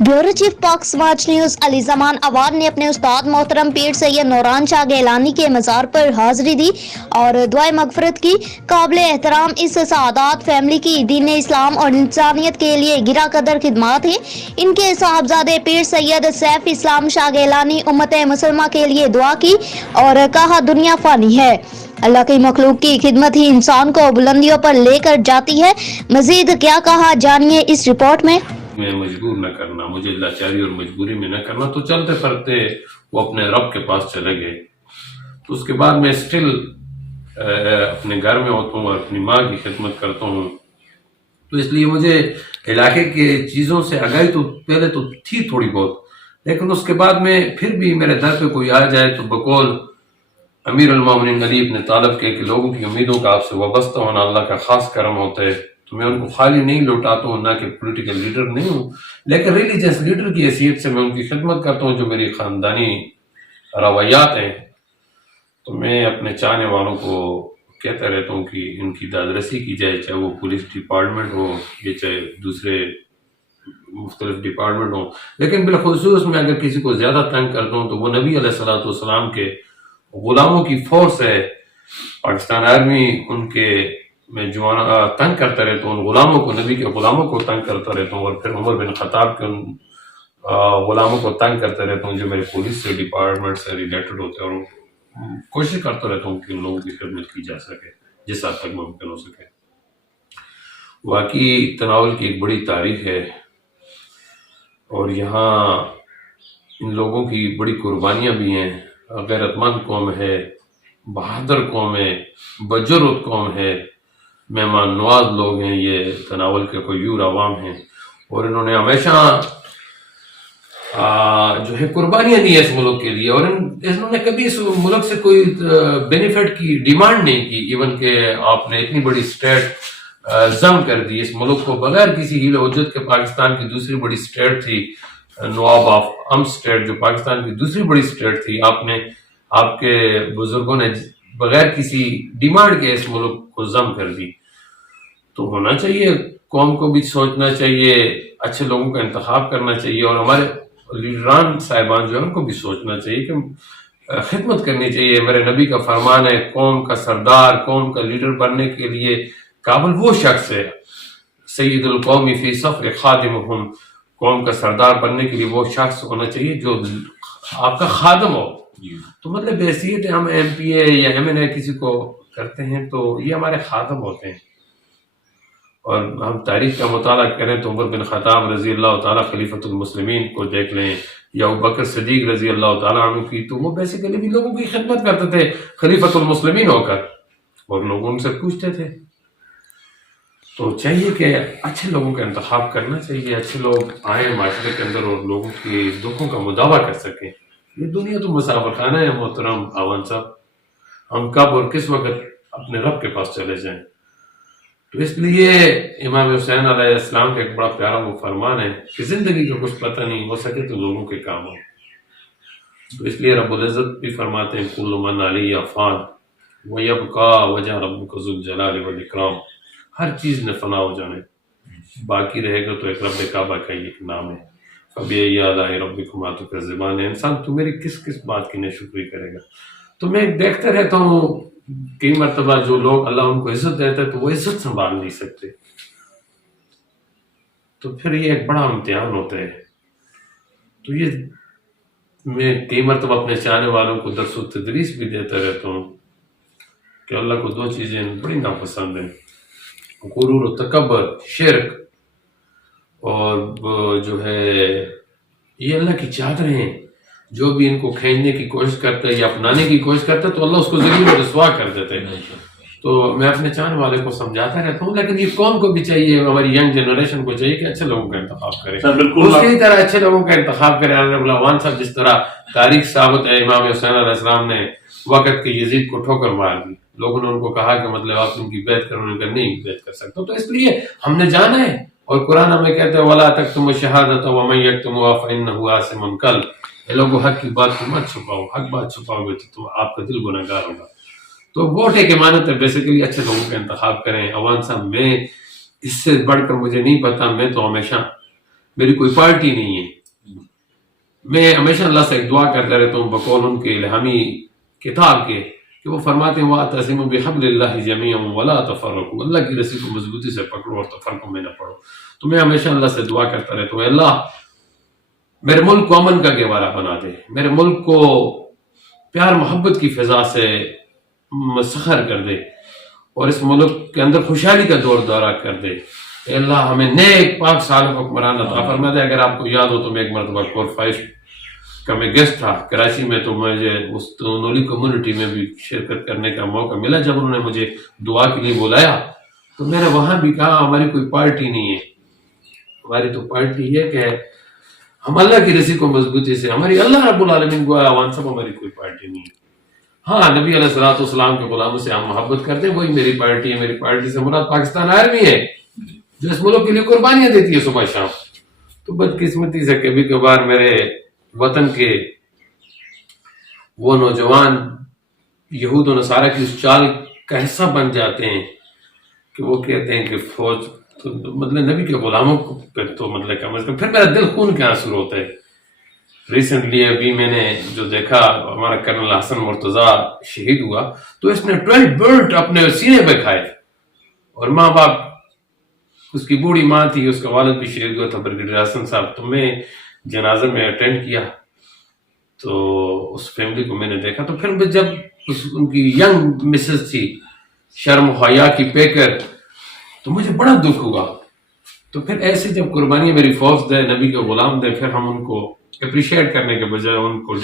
Bureau chief पॉक्स watch news Ali Zaman Awad ने अपने उस्ताद मोहतरम पीर सैयद नौरान शाह गेलानी के मज़ार पर हाजिरी दी और दुआए मगफरत की। काबिल एहतराम इस सादात फैमिली की दीन इस्लाम और इंसानियत के लिए गिरा कदर खिदमात हैं। इनके साहबजादे पीर सैयद सैफ इस्लाम शाह गेलानी उम्मत मुसलमा के लिए दुआ की और कहा दुनिया फानी है, अल्लाह की मखलूक की खिदमत ही इंसान को बुलंदियों पर लेकर जाती है। मजीद क्या कहा जानिए इस रिपोर्ट में। मैं मजबूर न करना, मुझे लाचारी और मजबूरी में न करना। तो चलते फिरते वो अपने रब के पास चले गए। तो उसके बाद मैं स्टिल अपने घर में होता हूँ और अपनी माँ की खिदमत करता हूँ। तो इसलिए मुझे इलाके के चीज़ों से आगाही तो पहले तो थी थोड़ी बहुत, लेकिन उसके बाद में फिर भी मेरे दर पे कोई आ जाए तो बकौल अमीर अल मोमिनीन अली इब्न तालिब के कि लोगों की उम्मीदों का आपसे वाबस्ता होना अल्लाह का खास करम होता है। तो मैं उनको खाली नहीं लौटाता हूँ, ना कि पॉलिटिकल लीडर नहीं हूँ, लेकिन रिलीजियस लीडर की हैसियत से मैं उनकी खिदमत करता हूँ जो मेरी ख़ानदानी रवैयात हैं। तो मैं अपने चाहने वालों को कहता रहता हूँ कि इनकी दादरसी की जाए, चाहे वो पुलिस डिपार्टमेंट हो या चाहे दूसरे मुख्तलिफ डिपार्टमेंट हो। लेकिन बिलखुसूस मैं अगर किसी को ज़्यादा तंग करता हूँ तो वो नबी अलैहिस्सलाम के गुलामों की फोर्स है, पाकिस्तान आर्मी, उनके मैं जवाना तंग करता रहता हूँ, उन गुलामों को, नबी के गुलामों को तंग करता रहता हूँ, और फिर उमर बिन खत्ताब के उन गुलामों को तंग करता रहता हूँ जो मेरे पुलिस से डिपार्टमेंट से रिलेटेड होते हैं, और कोशिश करता रहता हूँ कि उन लोगों की खिदमत की जा सके जिस हद तक मुमकिन हो सके। वाकई तनावल की एक बड़ी तारीख है और यहाँ इन लोगों की बड़ी कुर्बानियाँ भी हैं। गैरतमंद कौम है, बहादुर कौम है, बजुर्ग कौम है, मेहमान नवाज लोग हैं, ये तनावल के कोयूर आवाम हैं, और इन्होंने हमेशा जो है कुर्बानियाँ दी है इस मुल्क के लिए, और इन्होंने कभी इस मुल्क से कोई बेनिफिट की डिमांड नहीं की। इवन के आपने इतनी बड़ी स्टेट जम कर दी इस मुल्क को बगैर किसी हील वजूद के। पाकिस्तान की दूसरी बड़ी स्टेट थी नवाब ऑफ अम स्टेट, जो पाकिस्तान की दूसरी बड़ी स्टेट थी, आपने आपके बुजुर्गों ने बगैर किसी डिमांड के इस मुल्क को जम कर दी। तो होना चाहिए, कौम को भी सोचना चाहिए, अच्छे लोगों का इंतखाब करना चाहिए, और हमारे लीडरान साहिबान जो है उनको भी सोचना चाहिए कि खिदमत करनी चाहिए। मेरे नबी का फरमान है, कौम का सरदार, कौम का लीडर बनने के लिए काबिल वो शख्स है, सय्यदुल कौमी फी सफ़र खादिमुहुम, कौम का सरदार बनने के लिए वो शख्स होना चाहिए जो आपका खादम हो। तो मतलब हैसियत हम MPA या MNA किसी को करते हैं तो ये हमारे खादम होते हैं। और हम तारीख का मुताला करें तो उमर बिन खत्ताब रजी अल्लाह ताला खलीफतुल मुस्लिमीन को देख लें, या अबू बकर सिद्दीक रजी अल्लाह ताला अन्हु की, तो वो बेसिकली भी लोगों की खिदमत करते थे खलीफतुल मुस्लिमीन होकर, और लोग उनसे पूछते थे। तो चाहिए कि अच्छे लोगों का इंतखाब करना चाहिए, अच्छे लोग आए माशरे के अंदर और लोगों के दुखों का मुदावा कर सकें। ये दुनिया तो मुसाफिर खाना है मोहतरम आवान साहब, हम कब और किस वक्त अपने रब के पास चले जाएं। तो इसलिए इमाम हुसैन अलैहिस्सलाम का एक बड़ा प्यारा वो फरमान है कि जिंदगी का कुछ पता नहीं, हो सके तो लोगों के काम हो। तो इसलिए रब्बुल इज्जत भी फरमाते हैं, कुल्लु मन अलैहा फ़ान व यबका वजह रब्बिका ज़ुल जलाली वल इकराम, हर चीज़ ने फना हो जाने, बाकी रहेगा तो एक रब काबा का एक नाम है। फबिअय्यि आलाइ रब्बिकुमा तुकज़्ज़िबान, इंसान तू मेरी किस किस बात की नाशुक्री करेगा। तो मैं देखता रहता हूँ कई मरतबा जो लोग अल्लाह उनको इज्जत देता है तो वो इज्जत संभाल नहीं सकते, तो फिर ये एक बड़ा इम्तिहान होता है। तो ये मैं कई मरतबा अपने चाहने वालों को दर्स व तदरीस भी देता रहता हूँ कि अल्लाह को दो चीज़ें बड़ी नापसंद हैं, गुरूर और तकब्बर, शिर्क, और जो है ये अल्लाह की चादरें हैं। जो भी इनको खींचने की कोशिश करता है या अपनाने की कोशिश करता है तो अल्लाह उसको ज़लील और रुसवा कर देते हैं। तो मैं अपने चाहने वाले को समझाता रहता हूँ, लेकिन ये कौम को भी चाहिए, हमारी यंग जनरेशन को चाहिए कि अच्छे लोगों का इंतखाब करें, उसी तरह अच्छे लोगों का इंतखाब करें। अवान साहब जिस तरह तारीख साबित है, इमाम हुसैन अलैहिस्सलाम ने वक़्त के यजीद को ठोकर मार दी, लोगों ने उनको कहा कि मतलब आप उनकी बैत करो, उनका नहीं बैत कर सकते। तो इसलिए हमने जाना है, और कुरान हमें कहते हैं वला तक्तुमु शहादत व मन यक्तमुहा फइन्नहु आसिमुन कल, लोगों हक की बात को मत छुपाओ, हक बात छुपाओगे तो आपका दिल गुनहगार होगा। तो वोट एक इमानत है, बेसिकली अच्छे लोगों का इंतखाब करें। अवान साहब मैं इससे बढ़कर मुझे नहीं पता, मैं तो हमेशा میری کوئی پارٹی نہیں ہے. میں ہمیشہ اللہ سے ایک دعا کرتا رہتا ہوں بقول ان کے الہامی کتاب کے کہ وہ فرماتے ہیں وَاعْتَصِمُوا بِحَبْلِ اللَّهِ جَمِيعًا وَلَا تَفَرَّقُوا، اللہ کی رسی کو مضبوطی سے پکڑو اور تفرقوں میں نہ پڑو. تو میں ہمیشہ اللہ سے دعا کرتا رہتا ہوں اللہ میرے ملک کو امن کا گہوارہ بنا دے، میرے ملک کو پیار محبت کی فضا سے مسخر کر دے اور اس ملک کے اندر خوشحالی کا دور دورہ کر دے. اے اللہ ہمیں نیک پاک صالح حکمران عطا فرما دے. اگر آپ کو یاد ہو تو میں ایک مرتبہ کور 5 کا میں گیسٹ تھا کراچی میں، تو مجھے اس نولی کمیونٹی میں بھی شرکت کرنے کا موقع ملا. جب انہوں نے مجھے دعا کے لیے بلایا تو میں نے وہاں بھی کہا ہماری کوئی پارٹی نہیں ہے، ہماری تو پارٹی ہے کہ ہم اللہ کی رسی کو مضبوطی سے، ہماری اللہ رب العالمین کو عوام سب ہماری کوئی پارٹی نہیں ہے. ہاں نبی علیہ الصلوۃ والسلام کے غلاموں سے ہم محبت کرتے ہیں، وہی میری پارٹی ہے. میری پارٹی سے مراد پاکستان آرمی ہے جو اس ملک کے لیے قربانیاں دیتی ہے صبح شام. تو بدقسمتی سے کبھی کبھار میرے وطن کے وہ نوجوان یہود و نصارہ کی اس چال کا حصہ بن جاتے ہیں کہ وہ کہتے ہیں کہ فوج تو مطلب نبی کے غلاموں پہ تو مطلب کم از کم، پھر میرا دل خون کے آنسو ہوتا ہے. ریسنٹلی ابھی میں نے جو دیکھا ہمارا کرنل حسن مرتضیٰ شہید ہوا تو اس نے 12 بلٹ اپنے سینے پہ کھائے، اور ماں باپ، اس کی بوڑھی ماں تھی، اس کا والد بھی شہید ہوا تھا بریگیڈیئر حسن صاحب. تو میں جنازہ میں اٹینڈ کیا تو اس فیملی کو میں نے دیکھا. تو پھر جب ان کی ینگ مسز تھی شرم و حیا کی پیکر، تو مجھے بڑا دکھ ہوا. تو پھر ایسے جب قربانی میری فوج دے، نبی کے غلام دے، پھر ہم ان کو اپریشیٹ کرنے کے بجائے ان کو